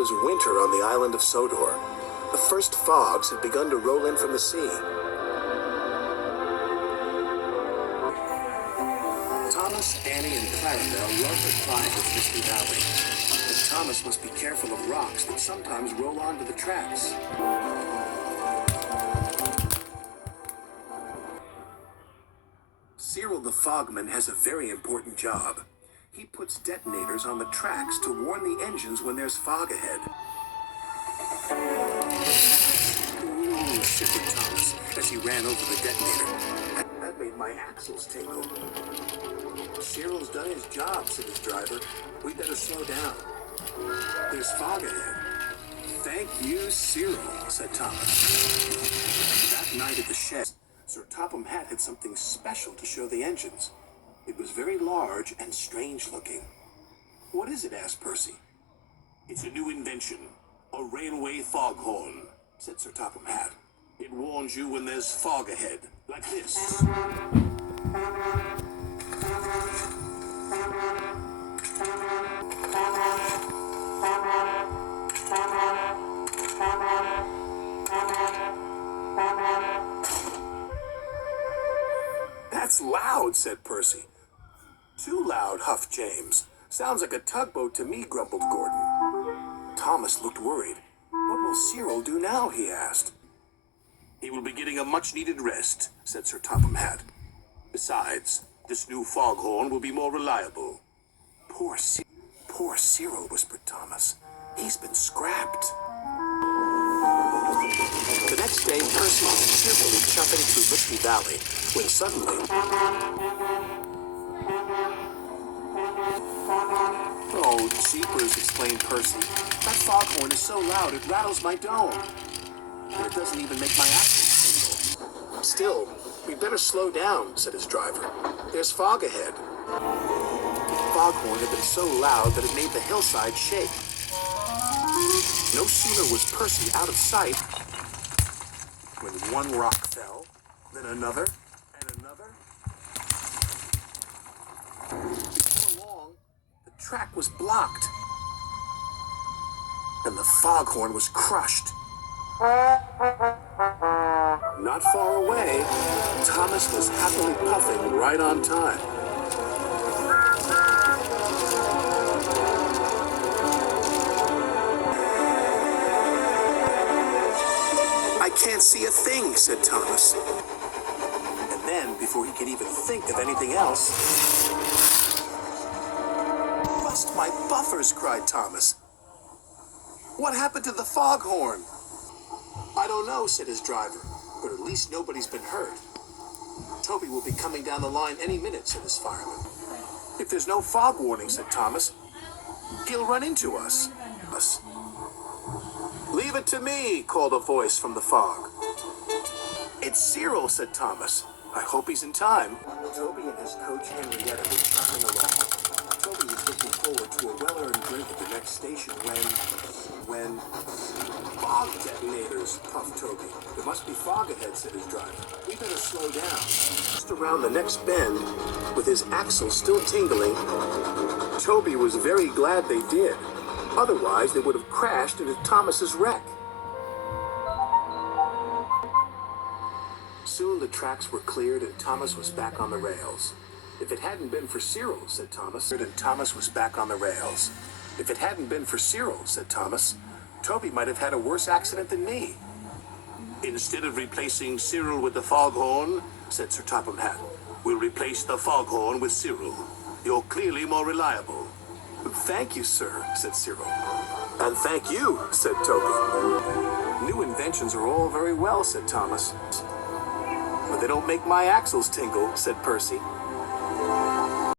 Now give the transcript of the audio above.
was winter on the island of Sodor. The first fogs had begun to roll in from the sea. Thomas, Annie, and Clarabelle loved to climb the Misty Valley. But Thomas must be careful of rocks that sometimes roll onto the tracks. Cyril the Fogman has a very important job. He puts detonators on the tracks to warn the engines when there's fog ahead. Ooh, shivered Thomas as he ran over the detonator. That made my axles tingle. Cyril's done his job, said his driver. We better slow down. There's fog ahead. Thank you, Cyril, said Thomas. That night at the shed, Sir Topham Hatt had something special to show the engines. It was very large and strange looking. What is it? Asked Percy. It's a new invention, a railway foghorn, said Sir Topham Hatt. It warns you when there's fog ahead, like this. That's loud, said Percy. Too loud, huffed James. Sounds like a tugboat to me, grumbled Gordon. Thomas looked worried. What will Cyril do now, he asked. He will be getting a much-needed rest, said Sir Topham Hatt. Besides, this new foghorn will be more reliable. Poor Cyril, whispered Thomas. He's been scrapped. The next day, Percy was cheerfully chuffing through Misty Valley, when suddenly... Oh, jeepers, exclaimed Percy. That foghorn is so loud it rattles my dome. And it doesn't even make my axles tingle. Still, we'd better slow down, said his driver. There's fog ahead. The foghorn had been so loud that it made the hillside shake. No sooner was Percy out of sight when one rock fell, then another, and another. Before long, the track was blocked, and the foghorn was crushed. Not far away, Thomas was happily puffing right on time. I can't see a thing, said Thomas. And then, before he could even think of anything else... Bust my buffers, cried Thomas. What happened to the foghorn? I don't know, said his driver, but at least nobody's been hurt. Toby will be coming down the line any minute, said his fireman. If there's no fog warning, said Thomas, he'll run into us. Leave it to me, called a voice from the fog. It's Cyril, said Thomas. I hope he's in time. Toby and his coach Henrietta were trucking along. Toby was looking forward to a well-earned drink at the next station when... Fog detonators, puffed Toby. There must be fog ahead, said his driver. We better slow down. Just around the next bend, with his axle still tingling, Toby was very glad they did. Otherwise, they would have crashed into Thomas's wreck. Soon the tracks were cleared and Thomas was back on the rails. If it hadn't been for Cyril, said Thomas, and Thomas was back on the rails. If it hadn't been for Cyril, said Thomas, Toby might have had a worse accident than me. Instead of replacing Cyril with the foghorn, said Sir Topham Hatt, we'll replace the foghorn with Cyril. You're clearly more reliable. Thank you, sir, said Cyril. And thank you, said Toby. New inventions are all very well, said Thomas. But they don't make my axles tingle, said Percy.